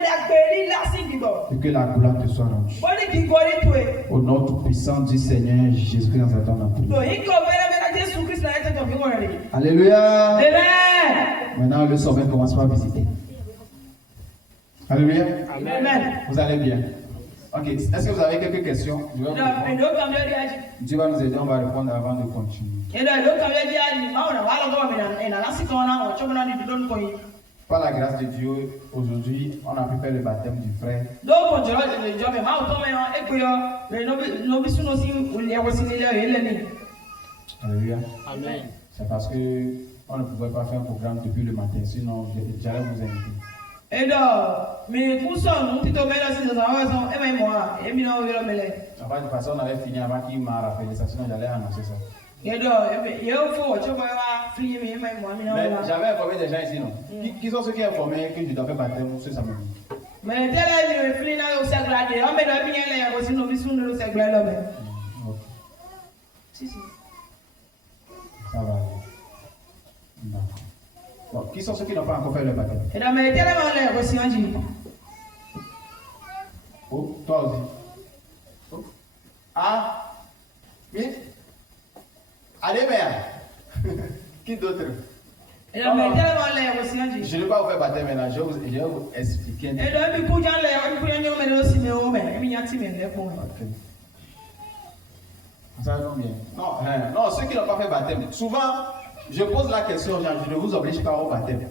Et que la gloire te soit rendue. Au nom tout puissant du Seigneur Jésus-Christ dans ton nom. Alléluia. Maintenant le sommet commence par visiter. Alléluia. Amen. Vous allez bien. Ok. Est-ce que vous avez quelques questions? Dieu va nous aider, on va répondre avant de continuer. Par la grâce de Dieu, aujourd'hui, on a pu faire le baptême du frère. Alléluia. Amen. C'est parce que on ne pouvait pas faire un programme depuis le matin, sinon j'allais vous inviter. Avant de passer, on avait fini avant qu'il m'a rappelé ça, sinon j'allais annoncer ça. Mais j'avais informé des gens ici, non? Qui sont ceux qui ont informé que je dois faire baptême ce samedi? Ça va aller. D'accord. Bon, qui sont ceux qui n'ont pas encore fait le baptême? Oh, toi aussi. Oh. Ah, oui. Allez, mère. Qui d'autre? Je ne vais pas vous faire baptême maintenant, je vais vous expliquer. Okay. Ça va bien. Non, ceux qui n'ont pas fait baptême, souvent, je pose la question, je ne vous oblige pas au baptême.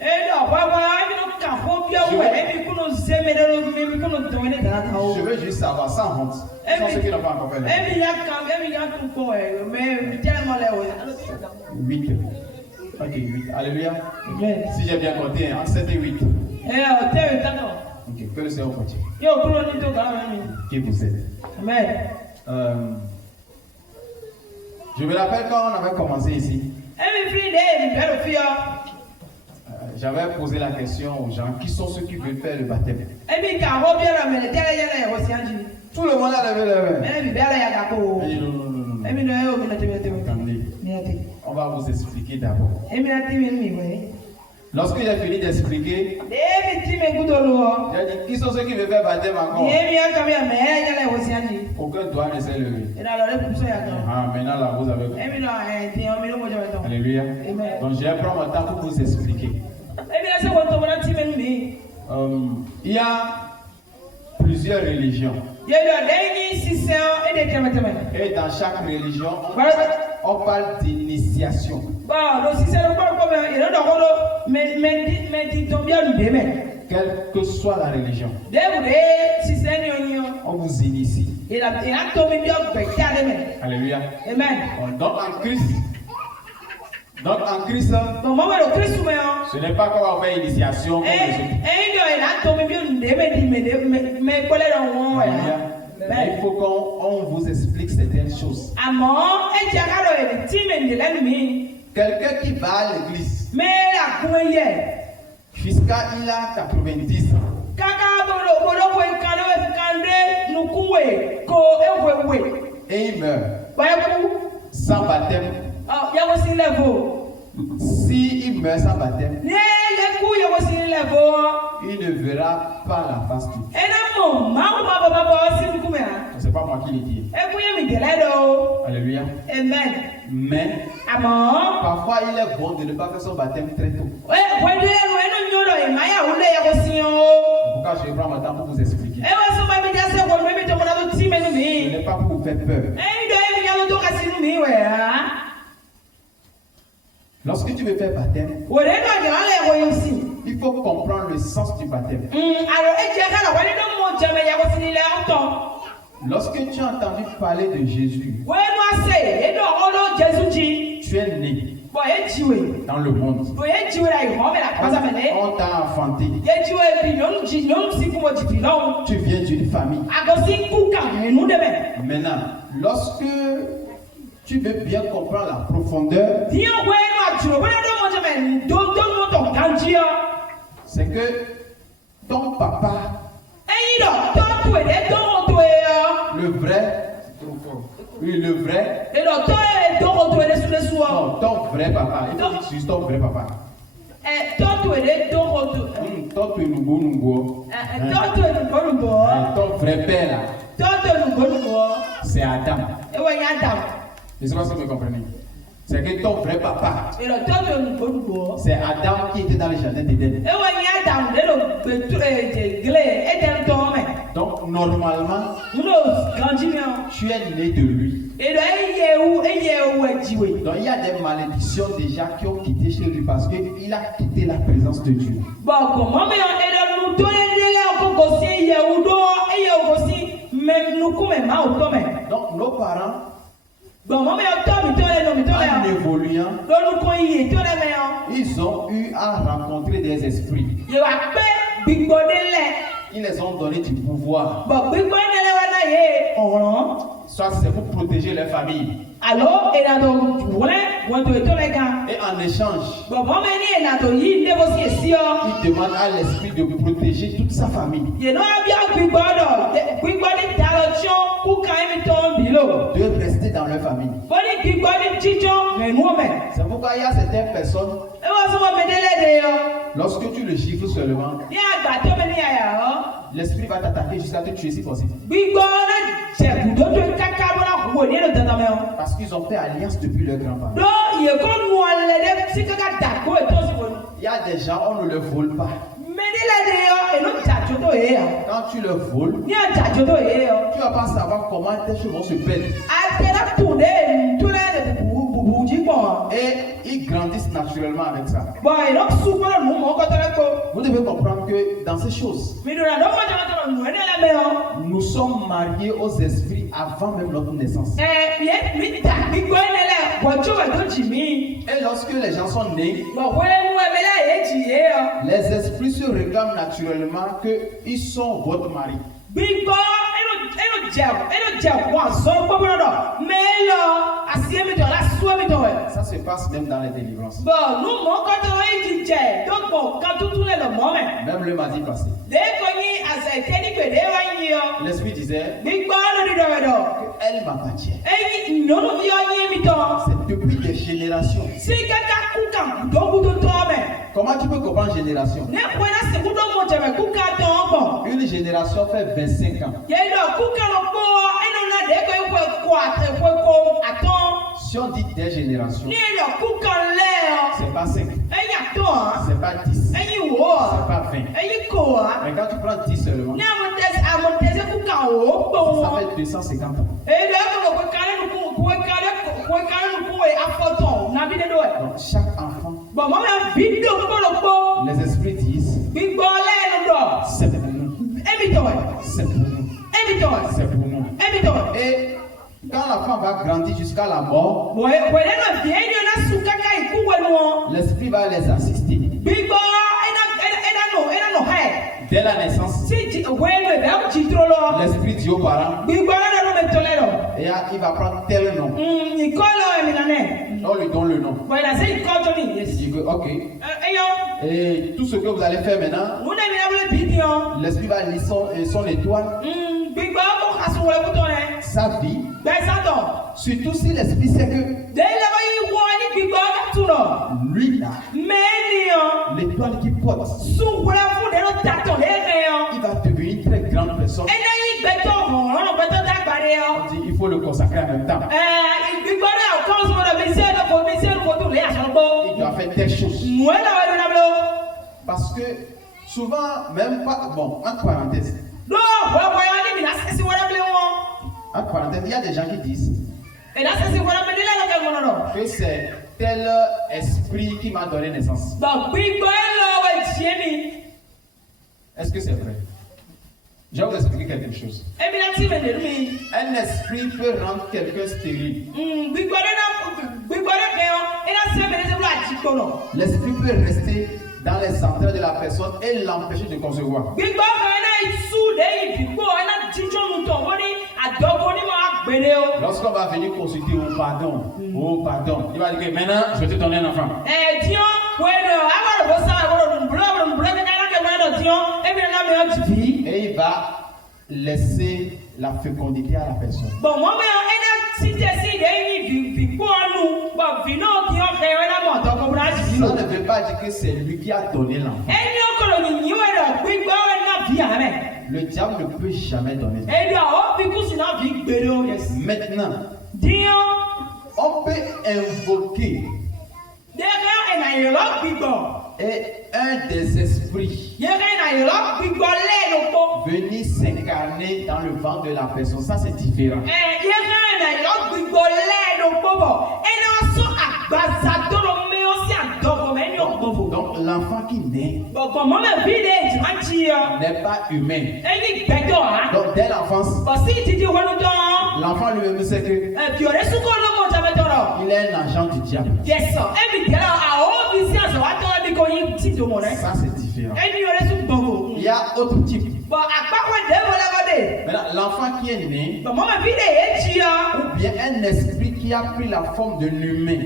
Je veux juste savoir, sans honte. Ce sont ceux qui n'ont pas encore fait le baptême. 8. Ok, 8. Alléluia. Si j'ai bien compté, entre 7 et 8. Ok, que le Seigneur continue. Qui vous aide. Amen. Je me rappelle quand on avait commencé ici. J'avais posé la question aux gens, qui sont ceux qui veulent faire le baptême? Tout le monde a levé la main. Non. Attendez. On va vous expliquer d'abord. Lorsque j'ai fini d'expliquer, j'ai dit, qui sont ceux qui veulent faire baptême encore? Aucun doigt ne s'est levé. Ah, maintenant là, vous avez. Alléluia. Donc, je vais prendre mon temps pour vous expliquer. Il y a plusieurs religions. Et dans chaque religion, on parle d'initiation. Quelle que soit la religion, on vous initie. Alléluia. Donc en Christ, ce n'est pas qu'on va faire initiation comme les autres. Mais il faut qu'on vous explique certaines choses. Quelqu'un qui va à l'église, jusqu'à il a 90 ans, et il meurt sans baptême. Si il meurt sans baptême, il ne verra pas la face de Dieu. C'est pas moi qui l'ai dit. Alléluia. Amen. Mais parfois il est bon de ne pas faire son baptême très tôt. Pourquoi je vais prendre mon temps pour vous expliquer? Ce n'est pas pour vous faire peur. Lorsque tu veux faire baptême, il faut comprendre le sens du baptême. Lorsque tu as entendu parler de Jésus, tu es né dans le monde. On t'a enfanté. Tu viens d'une famille. Maintenant, lorsque tu veux bien comprendre la profondeur, c'est que ton papa, le vrai, oui, le vrai, non, ton vrai papa, il faut dire ton vrai papa. Ton vrai père là, c'est Adam. Est-ce que vous me comprenez? C'est que ton vrai papa, c'est Adam qui était dans le jardin d'Éden. Donc normalement, tu es né de lui. Donc il y a des malédictions déjà qui ont quitté chez lui parce qu'il a quitté la présence de Dieu. Donc nos parents, en évoluant, ils ont eu à rencontrer des esprits. Ils les ont donné du pouvoir. Soit c'est pour protéger leur famille. Et en échange, il demande à l'esprit de protéger toute sa famille. De rester dans leur famille. C'est pourquoi il y a certaines personnes, lorsque tu le gifles seulement, l'esprit va t'attaquer jusqu'à te tuer si possible. Parce qu'ils ont fait alliance depuis leur grand-père. Il y a des gens, on ne le vole pas. Quand tu le voles, tu ne vas pas savoir comment tes choses vont se perdre. Et ils grandissent naturellement avec ça. Vous devez comprendre que dans ces choses, nous sommes mariés aux esprits avant même notre naissance. Et lorsque les gens sont nés, les esprits se réclament naturellement qu'ils sont votre mari. Ça se passe même dans les délivrances. Même le mardi passé, l'esprit disait qu'elle m'appartient. C'est depuis des générations. Comment tu peux comprendre génération? Une génération fait 25 ans. Si on dit des générations, c'est pas 5, c'est pas 10, c'est pas 20. Mais quand tu prends 10 seulement, ça fait 250 ans. Donc chaque enfant, les esprits disent, c'est pour nous. C'est pour nous. C'est pour nous. Et quand la femme va grandir jusqu'à la mort, l'esprit va les assister. Dès la naissance, l'esprit dit aux parents, et il va prendre tel nom. On lui donne le nom. Il dit que, ok. Et tout ce que vous allez faire maintenant, l'esprit va lire son étoile, sa vie. Surtout si l'esprit sait que lui là, l'étoile qui porte, il va devenir une très grande personne. On dit il faut le consacrer en même temps. Il doit faire telle chose. Parce que souvent, même pas, bon, entre parenthèses, il y a des gens qui disent que c'est tel esprit qui m'a donné naissance. Est-ce que c'est vrai? Je vais vous expliquer quelque chose. Un esprit peut rendre quelqu'un stérile. L'esprit peut rester dans les entrailles de la personne et l'empêcher de concevoir. Lorsqu'on va venir consulter au pardon, il va dire que maintenant je vais te donner un enfant. Et il va laisser la fécondité à la personne. Ça ne veut pas dire que c'est lui qui a donné l'enfant. Le diable ne peut jamais donner. Maintenant, on peut invoquer un des esprits venir s'incarner dans le ventre de la personne. Ça, c'est différent. Donc, l'enfant qui naît n'est pas humain. Donc, dès l'enfance, l'enfant lui-même sait que il est un agent du diable. Ça, c'est différent. Il y a autre type. Maintenant, l'enfant qui est né, ou bien un esprit qui a pris la forme de l'humain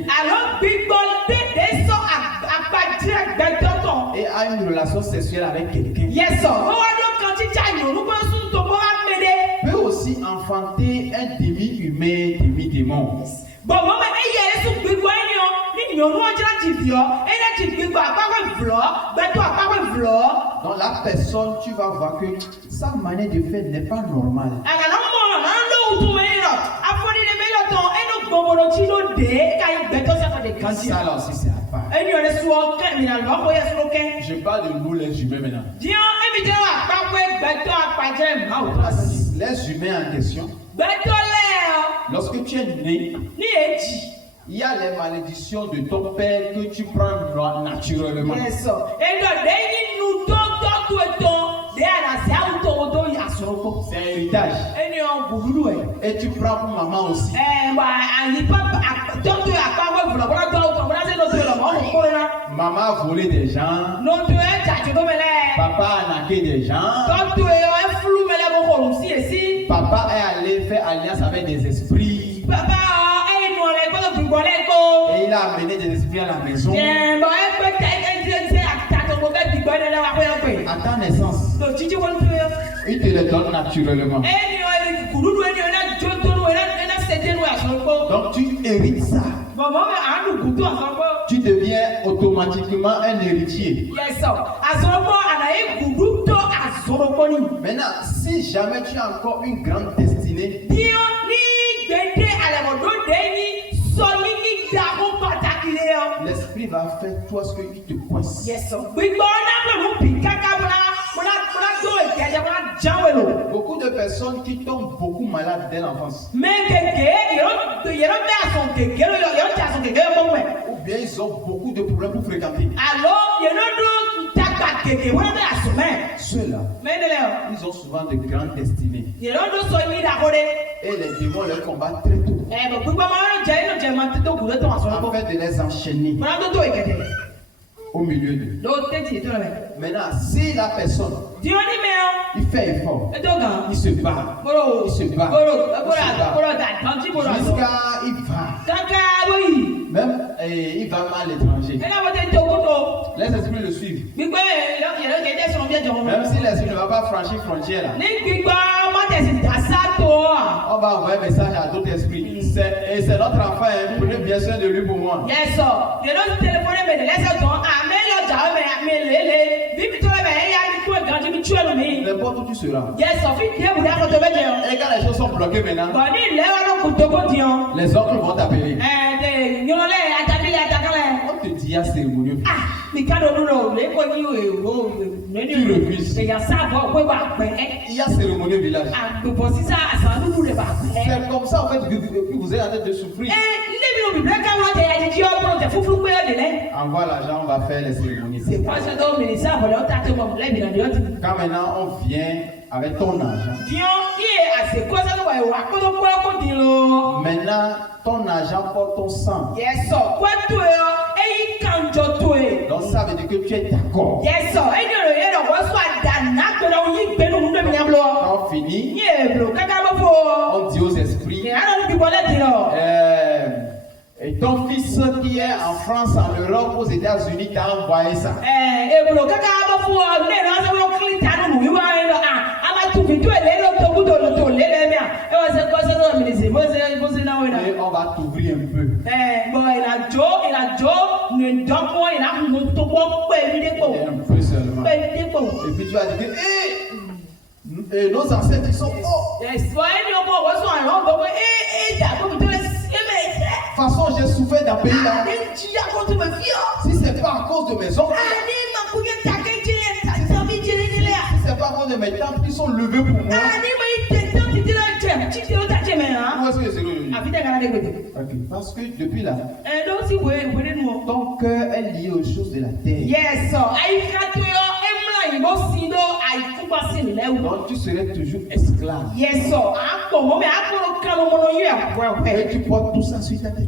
et a une relation sexuelle avec quelqu'un, peut aussi enfanter un demi-humain, demi-démon. Donc la personne, tu vas voir que sa manière de faire n'est pas normale. Ça là aussi c'est à part. Je parle de nous les humains maintenant. Les humains en question, lorsque tu es né, il y a les malédictions de ton père que tu prends naturellement. C'est un héritage. Et tu prends pour maman aussi. Maman a volé des gens. Papa a naqué des gens. Papa est allé faire alliance avec des esprits. Et il a amené des esprits à la maison. À ta naissance, il te les donne naturellement. Donc tu hérites ça. Tu deviens automatiquement un héritier. Maintenant, si jamais tu as encore une grande destinée, l'esprit va faire toi ce qu'il te coince. Beaucoup de personnes qui tombent beaucoup malades dès l'enfance. Ou bien ils ont beaucoup de problèmes pour fréquenter. Ceux-là, ils ont souvent de grandes destinées. Et les démons les combattent très tôt. Afin de les enchaîner au milieu d'eux. Maintenant, si la personne il fait effort, il se bat, jusqu'à il va, même il va mal à l'étranger. Les esprits le suivent. Même si l'esprit ne va pas franchir frontière là, on va envoyer un message à d'autres esprits. Et c'est notre enfant, prenez bien soin de lui pour moi. N'importe où tu seras. Et quand les choses sont bloquées maintenant, les autres vont t'appeler. On te dit il y a cérémonieux. Tu refuses. Il y a cérémonieux village. C'est comme ça en fait que vous êtes en train de souffrir. Envoie l'argent, on va faire les cérémonies. Quand maintenant on vient avec ton argent. Maintenant ton argent porte ton sang. Donc ça veut dire que tu es d'accord. Quand on finit, on dit aux esprits, et ton fils qui est en France, en Europe, aux États-Unis, t'a envoyé ça. Et on va t'ouvrir un peu. Un peu seulement. Et puis tu vas dire que nos ancêtres ils sont oh. De toute façon, j'ai souffert d'un pays là. Si c'est pas à cause de mes oncles, si c'est pas à cause de mes tantes qui sont levées pour moi, où est-ce que c'est aujourd'hui? Parce que depuis là, ton cœur est lié aux choses de la terre. Yes, Donc tu serais toujours esclave. yes, Et tu portes tout ça sur ta tête.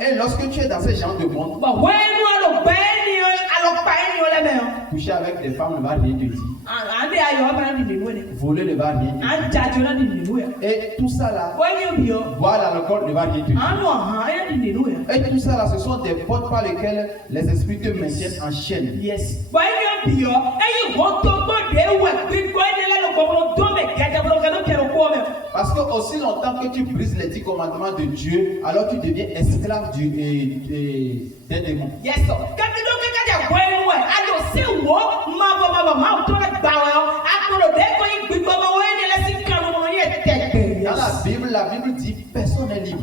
Et lorsque tu es dans ce genre de monde, coucher avec des femmes ne va rien te dire. Voler ne va rien te dire. Et tout ça là, boire l'alcool ne va rien te dire. Et tout ça là, ce sont des portes par lesquelles les esprits te maintiennent en chaîne. Yes. Parce que aussi longtemps que tu brises les 10 commandements de Dieu, alors tu deviens esclave des démons. Yes. Dans la Bible dit personne n'est libre.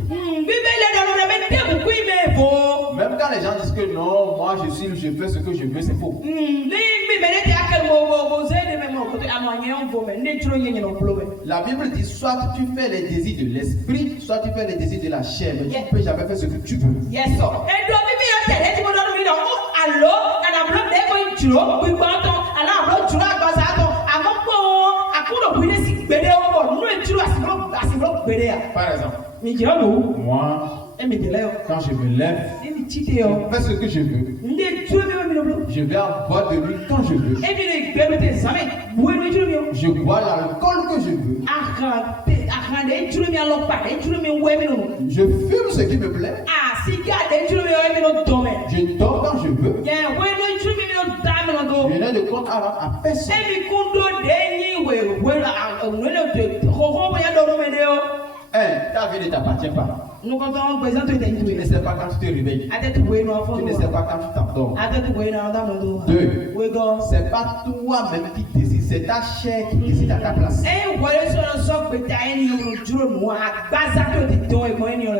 Même quand les gens disent que non, moi je fais ce que je veux, c'est faux. La Bible dit soit tu fais les désirs de l'esprit, soit tu fais les désirs de la chair, mais tu ne peux jamais faire ce que tu veux. Yes, Par exemple, moi, quand je me lève, je fais ce que je veux. Je vais en boîte de nuit quand je veux. Je bois l'alcool que je veux. Je fume ce qui me plaît. Je dors quand je veux. Je n'ai de compte à rendre à personne. Ta vie ne t'appartient pas. Tu ne sais pas quand tu te réveilles. Tu ne sais pas quand tu t'endors. 2. C'est pas toi-même qui décide, c'est ta chair qui décide à ta place.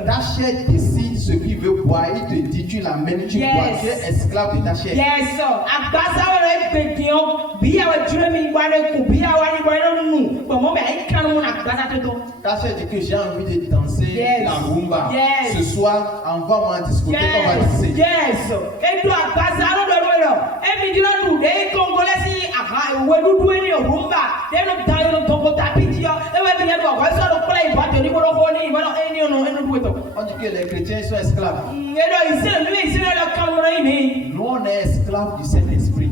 Ta chair décide ce qu'il veut boire. Il te dit, tu l'amènes, tu bois. Tu es esclave de ta chair. Ta chair dit que j'ai envie de danser la rumba. Ce soir, envoie-moi en discothèque, on va danser. On dit que les chrétiens sont esclaves. Nous, on est esclaves du Saint-Esprit.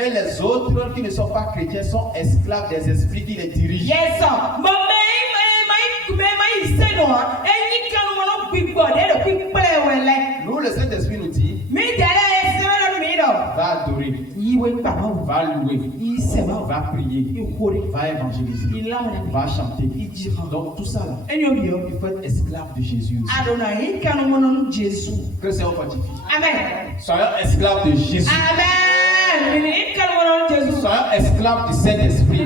Et les autres qui ne sont pas chrétiens sont esclaves des esprits qui les dirigent. Nous, le Saint-Esprit nous dit, va adorer, va louer, va prier, va évangéliser, va chanter. Donc tout ça là, il faut être esclave de Jésus aussi. Que c'est un fortifie. Amen. Soyons esclaves de Jésus. Amen. Soyons esclaves du Saint-Esprit.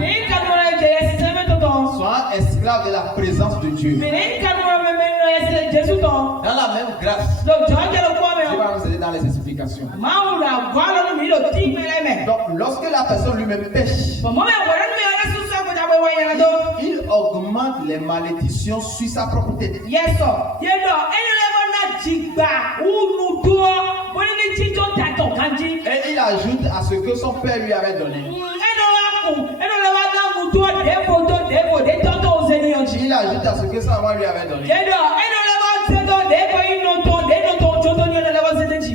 Soyons esclaves de la présence de Dieu. Dans la même grâce, je vais vous aider dans les explications. Donc, lorsque la personne lui-même pêche, il augmente les malédictions sur sa propre tête. Et il ajoute à ce que son père lui avait donné. Il ajoute à ce que sa maman lui avait donné.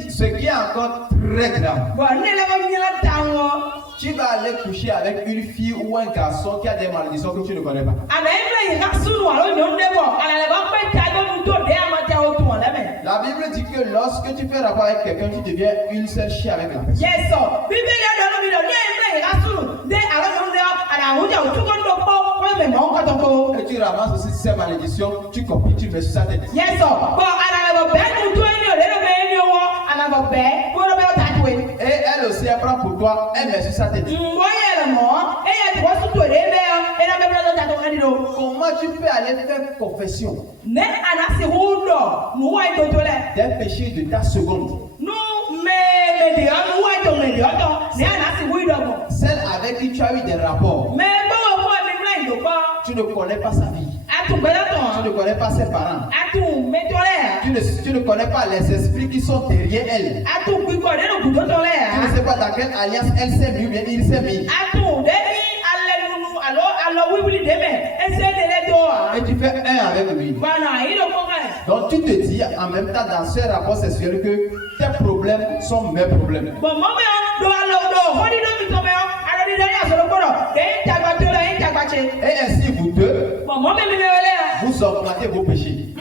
Ce qui est encore très grave. Tu vas aller coucher avec une fille ou un garçon qui a des malédictions que tu ne connais pas. La Bible dit que lorsque tu fais rapport avec quelqu'un, tu deviens une seule chair avec la personne. Et tu ramasses aussi ces malédictions, tu copies, tu mets sur sa tête. Et si elle prend pour toi, elle met sur sa tête. Comment tu peux aller faire confession d'un péché de ta seconde? Celle avec qui tu as eu des rapports. Tu ne connais pas sa vie. Tu ne connais pas ses parents. Tu ne connais pas les esprits qui sont derrière elle. Tu ne sais pas dans quelle alliance elle s'est mis ou bien il s'est mis. Et tu fais un avec lui. Donc tu te dis en même temps dans ce rapport sexuel que tes problèmes sont mes problèmes. Et ainsi vous deux, vous augmentez vos péchés.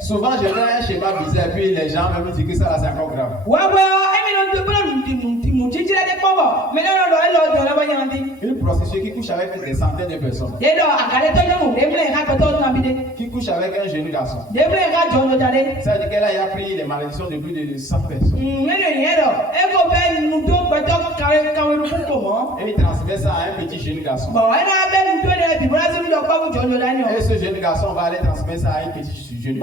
Souvent je fais un schéma bizarre et puis les gens me disent que ça là c'est encore grave. Une prostituée qui couche avec des centaines de personnes. Qui couche avec un jeune garçon. Ça veut dire qu'elle a pris les malédictions de plus de 100 personnes. Et il transmet ça à un petit jeune garçon. Et ce jeune garçon va aller transmettre ça à un petit jeune.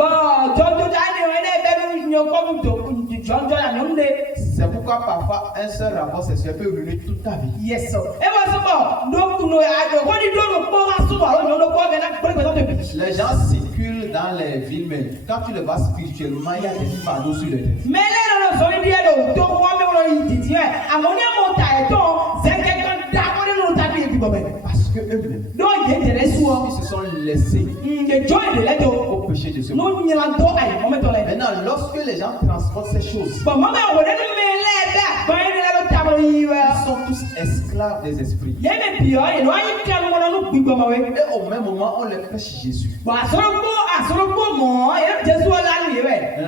C'est pourquoi parfois un seul rapport sexuel peut ruiner toute ta vie. Yes, sir. Les gens circulent dans les villes, mais quand tu le vois spirituellement, il y a des fardeaux sur les têtes. Parce que eux-mêmes, ils se sont laissés au péché de ce monde. Maintenant, lorsque les gens transportent ces choses, ils sont tous esclaves des esprits. Et au même moment, on les prêche Jésus. Maintenant,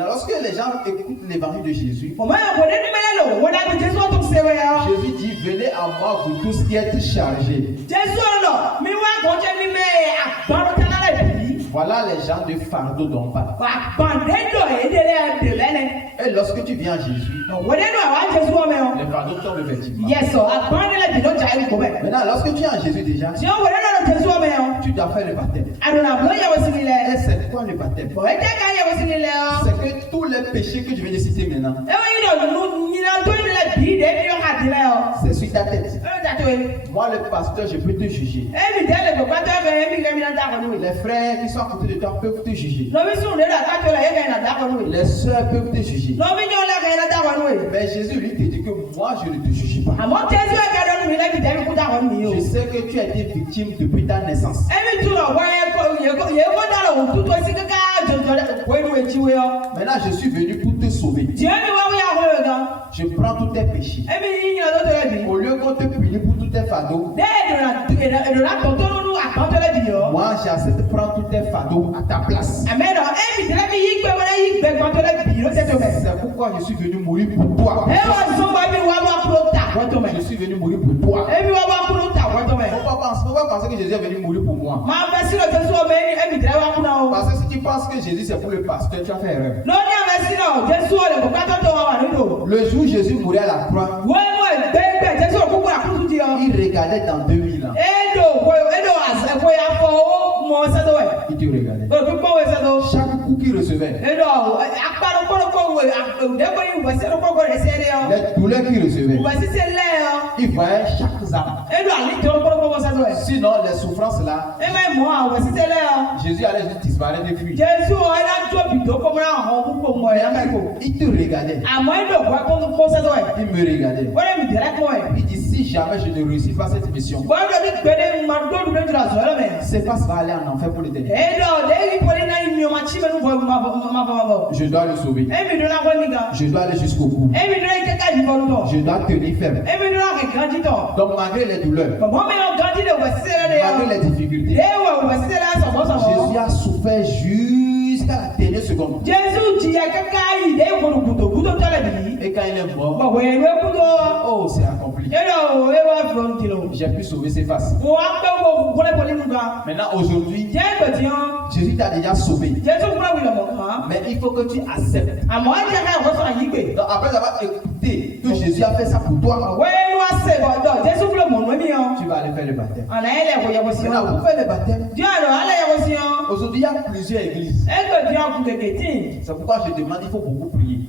lorsque les gens écoutent l'évangile de Jésus, Jésus dit, venez à moi, vous tous qui êtes chargés. Voilà les gens de fardeau dont on parle. Et lorsque tu viens à Jésus, les fardeaux tombent effectivement. Maintenant, lorsque tu viens à Jésus déjà, tu dois faire le baptême. Et c'est quoi le baptême? C'est que tous les péchés que je vais citer maintenant, c'est sur ta tête. Moi, le pasteur, je peux te juger. Les frères qui sont à côté de toi peuvent te juger. Les soeurs peuvent te juger. Mais Jésus lui te dit que moi, je ne te juge pas. Je sais que tu as été victime depuis ta naissance. Maintenant, je suis venu pour te sauver. Je prends tous tes péchés. Au lieu qu'on te punisse pour tous tes fardeaux, moi j'accepte de prendre tous tes fardeaux à ta place. C'est pourquoi je suis venu mourir pour toi. Je suis venu mourir pour toi. Pourquoi penser que Jésus est venu mourir pour moi? Parce que si tu penses que Jésus c'est pour le pasteur, tu as fait erreur. Le jour où Jésus mourait à la croix, il regardait dans 2000 ans. Il te regardait. Chaque coup qu'il recevait, les douleurs qu'il recevait, il voyait chaque âme. Sinon, les souffrances là, Jésus allait juste disparaître et fuir. Il te regardait. Il me regardait. Il dit si jamais je ne réussis pas cette mission, c'est pas ça va aller en enfer pour l'éternité. Je dois le sauver. Je dois aller jusqu'au bout. Je dois tenir ferme. Donc malgré les douleurs, malgré les difficultés, Jésus a souffert jusqu'à la dernière seconde. Et quand il est mort, oh c'est accompli. J'ai pu sauver ses faces. Maintenant, aujourd'hui, Jésus t'a déjà sauvé. Mais il faut que tu acceptes. Donc, après avoir écouté que Jésus a fait ça pour toi, tu vas aller faire le baptême. Maintenant, pour faire le baptême, aujourd'hui, il y a plusieurs églises. C'est pourquoi je demande, il faut beaucoup prier.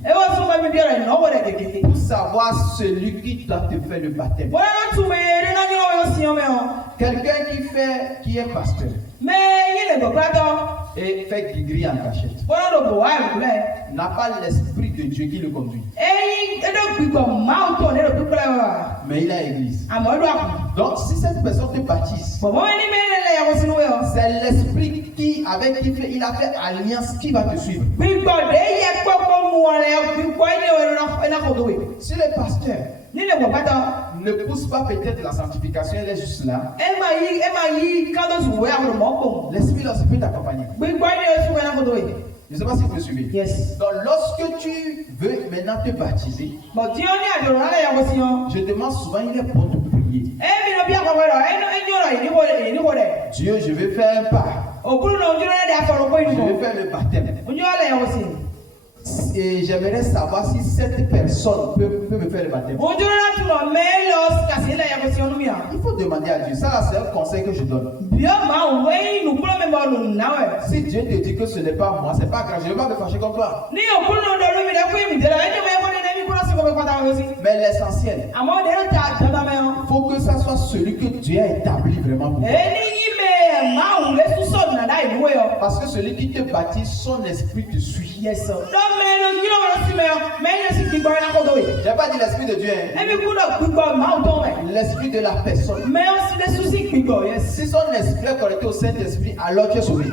Pour savoir celui qui doit te faire le baptême. Quelqu'un qui est pasteur et fait guiderie en cachette n'a pas l'esprit de Dieu qui le conduit. Mais il a l'église. Donc si cette personne te baptise, c'est l'esprit avec qui il a fait alliance qui va te suivre. Si le pasteur ne pousse pas peut-être la sanctification, elle est juste là. L'esprit peut t'accompagner. Je ne sais pas si vous me suivez. Yes. Donc lorsque tu veux maintenant te baptiser, je demande souvent, il est bon de prier. Dieu, je vais faire un pas. Je vais faire le baptême. Et j'aimerais savoir si cette personne peut me faire le baptême. Il faut demander à Dieu. Ça, c'est un conseil que je donne. Si Dieu te dit que ce n'est pas moi, c'est pas grave. Je ne vais pas me fâcher comme toi. Mais l'essentiel, il faut que ça soit celui que Dieu a établi vraiment pour toi. Parce que celui qui te baptise, son esprit te suit. Yes, sir. J'ai pas dit l'esprit de Dieu. L'esprit de la personne. Si son esprit est connecté au Saint-Esprit, alors tu es sauvé.